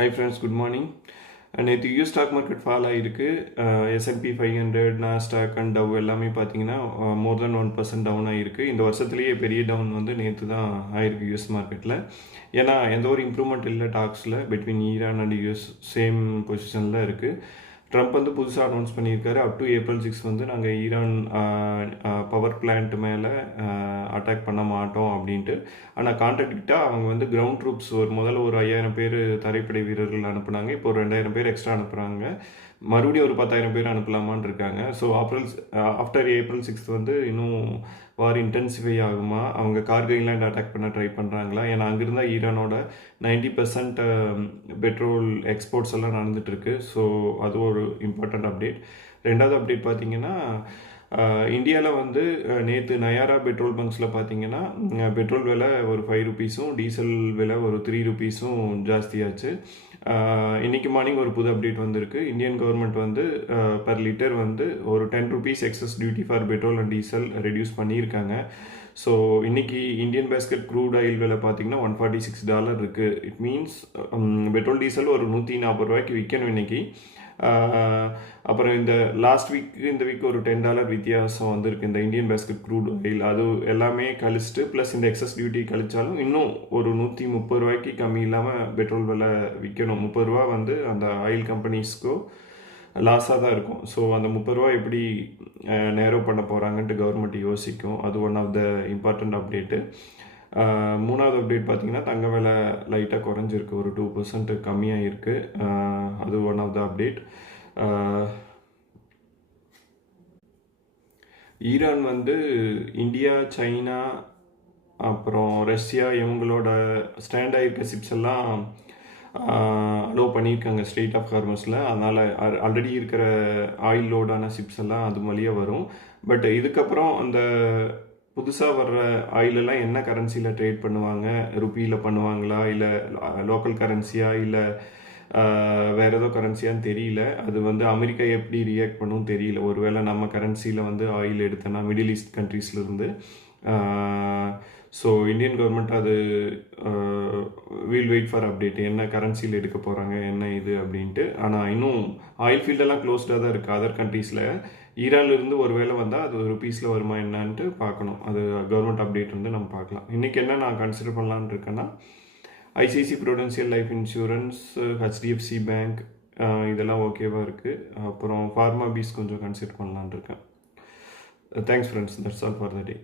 Hi friends, good morning. நேற்று US stock market fall ஆகிருக்கு. S&P 500, Nasdaq and tau எல்லாமே பார்த்தீங்கன்னா மோர் தென் 1% டவுன் ஆகிருக்கு. இந்த வருஷத்துலேயே பெரிய டவுன் வந்து நேற்று தான் ஆயிருக்கு யூஎஸ் மார்க்கெட்டில். ஏன்னா எந்த ஒரு இம்ப்ரூவ்மெண்ட் இல்லை டாக்ஸில் between Iran and US same பொசிஷனில் இருக்குது. ட்ரம்ப் வந்து புதுசாக அனௌன்ஸ் பண்ணியிருக்காரு, அப் டு April 6 வந்து நாங்கள் ஈரான் பவர் பிளான்ட் மேலே அட்டாக் பண்ண மாட்டோம் அப்படின்ட்டு. ஆனால் கான்ட்ராக்டாக அவங்க வந்து கிரவுண்ட் ட்ரூப்ஸ் முதல்ல ஒரு 5000 பேர் தரைப்படை வீரர்கள் அனுப்புனாங்க. இப்போ ஒரு 2000 பேர் எக்ஸ்ட்ரா அனுப்புகிறாங்க. மறுபடியும் ஒரு 10,000 பேர் அனுப்பலாமான்னு இருக்காங்க. ஸோ ஆஃப்டர் April 6 வந்து இன்னும் வார் இன்டென்சிஃபை ஆகுமா, அவங்க கார்கைலாண்ட் அட்டாக் பண்ண ட்ரை பண்ணுறாங்களா? ஏன்னா அங்கிருந்தா ஈரானோட 90% பெட்ரோல் எக்ஸ்போர்ட்ஸ் எல்லாம் நடந்துகிட்ருக்கு. ஸோ அது ஒரு இம்பார்ட்டண்ட் அப்டேட். ரெண்டாவது அப்டேட் பார்த்தீங்கன்னா, இந்தியாவில் வந்து நேற்று நயாரா பெட்ரோல் பங்க்ஸில் பார்த்தீங்கன்னா பெட்ரோல் விலை ஒரு 5 ரூபீஸும் டீசல் விலை ஒரு 3 ரூபீஸும் ஜாஸ்தியாச்சு. இன்றைக்கி மார்னிங் ஒரு புது அப்டேட் வந்திருக்கு. இந்தியன் கவர்மெண்ட் வந்து பர் லிட்டர் வந்து ஒரு 10 rupees excise duty for petrol and diesel reduce பண்ணியிருக்காங்க. ஸோ இன்றைக்கி இந்தியன் பேஸ்கெட் க்ரூட் ஆயில் விலை பார்த்தீங்கன்னா $146 இருக்குது. இட் மீன்ஸ் பெட்ரோல் டீசல் ஒரு 140 ரூபாய்க்கு விற்கணும் இன்றைக்கி. அப்புறம் இந்த லாஸ்ட் இந்த வீக் ஒரு $10 வித்தியாசம் வந்திருக்கு இந்த இந்தியன் பேஸ்கெட் க்ரூட் ஆயில். அது எல்லாமே கழிச்சிட்டு ப்ளஸ் இந்த எக்ஸஸ் டியூட்டி கழிச்சாலும் இன்னும் ஒரு 130 ரூபாய்க்கு கம்மி இல்லாமல் பெட்ரோல் விலை விற்கணும். 30 ரூபா வந்து அந்த ஆயில் கம்பெனிஸ்க்கோ லாஸாக தான் இருக்கும். ஸோ அந்த 30 ரூபா எப்படி நேரோ பண்ண போகிறாங்கன்ட்டு கவர்மெண்ட் யோசிக்கும். அது one of the important update. மூணாவது அப்டேட் பார்த்தீங்கன்னா, தங்க விலை லைட்டாக குறைஞ்சிருக்கு, ஒரு 2% கம்மியாக இருக்குது. அது one of the update. Iran வந்து இந்தியா, சைனா, அப்புறம் ரஷ்யா இவங்களோட ஸ்டாண்ட் ஆகிருக்க ஷிப்ஸ் எல்லாம் அலோவ் பண்ணியிருக்காங்க ஸ்ட்ரெயிட் ஆஃப் ஹார்மஸில். அதனால் ஆல்ரெடி இருக்கிற ஆயில் லோடான ஷிப்ஸ் எல்லாம் அது வழியாக வரும். பட் இதுக்கப்புறம் அந்த புதுசாக வர்ற ஆயிலெல்லாம் என்ன கரன்சியில் ட்ரேட் பண்ணுவாங்க, ருப்பியில் பண்ணுவாங்களா, இல்லை லோக்கல் கரன்சியா, இல்லை வேறு ஏதோ கரன்சியான்னு தெரியல. அது வந்து அமெரிக்கா எப்படி ரியாக்ட் பண்ணும் தெரியல. ஒருவேளை நம்ம கரன்சியில் வந்து ஆயில் எடுத்தோன்னா மிடில் ஈஸ்ட் கண்ட்ரீஸ்லேருந்து. ஸோ இந்தியன் கவர்மெண்ட் அது வில் வெயிட் ஃபார் அப்டேட், என்ன கரன்சியில் எடுக்க போகிறாங்க என்ன இது அப்படின்ட்டு. ஆனால் இன்னும் ஆயில் ஃபீல்டெல்லாம் க்ளோஸ்டாக தான் இருக்குது அதர் கண்ட்ரீஸில். ஈரான்லேருந்து ஒரு வேளை வந்தால் அது ருப்பீஸில் வருமா என்னன்ட்டு பார்க்கணும். அது கவர்மெண்ட் அப்டேட் வந்து நம்ம பார்க்கலாம். இன்றைக்கி என்ன நான் கன்சிடர் பண்ணலான்னு இருக்கேன்னா, ICICI Prudential life insurance, HDFC bank, இதெல்லாம் ஓகேவாக இருக்குது. அப்புறம் ஃபார்மா பீஸ் கொஞ்சம் கன்சிடர் பண்ணலான்னு இருக்கேன். Thanks friends, that's all for the day.